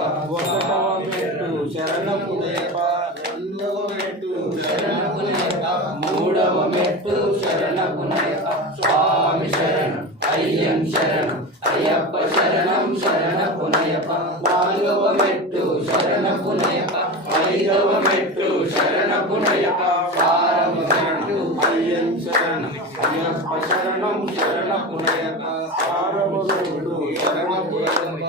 ఒకటవ మెట్టు శరణపునయప, రెండవ మెట్టు శరణపునయప, మూడవ మెట్టు శరణపునయప. స్వామి శరణం అయ్యం శరణం అయ్యప్ప శరణం శరణపునయప. నాలుగవ మెట్టు శరణపునయప, ఐదవ మెట్టు శరణపునయప. ఆరవ మెట్టు అయ్యం శరణం అయ్యప్ప శరణం శరణపునయప, ఆరవ మెట్టు శరణపునయప,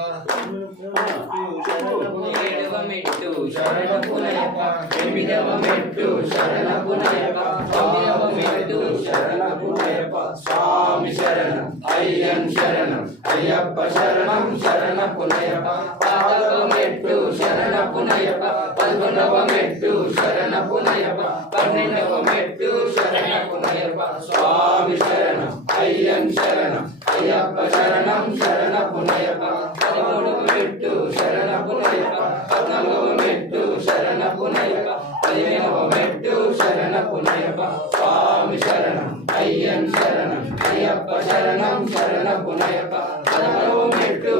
ఏడవ మెట్టు శరణపునయప, ఎనిమిదవ మెట్టు శరణపునయప, తొమ్మిదవ మెట్టు శరణపునయప. స్వామి శరణం అయ్యం శరణం అయ్యప్ప శరణం శరణపునయప. పదవ మెట్టు శరణపునయప, 11వ మెట్టు శరణపునయప, 12వ మెట్టు శరణపునయప. స్వామి శరణం అయ్యం శరణం అయ్యప్ప శరణం శరణపునయప. 13వ మెట్టు శరణపునయప, 14వ మెట్టు శరణపునయప, 15వ మెట్టు శరణపునయప. స్వామి శరణం అయ్యం శరణం అయ్యప్ప శరణం శరణపునయప. 16వ మెట్టు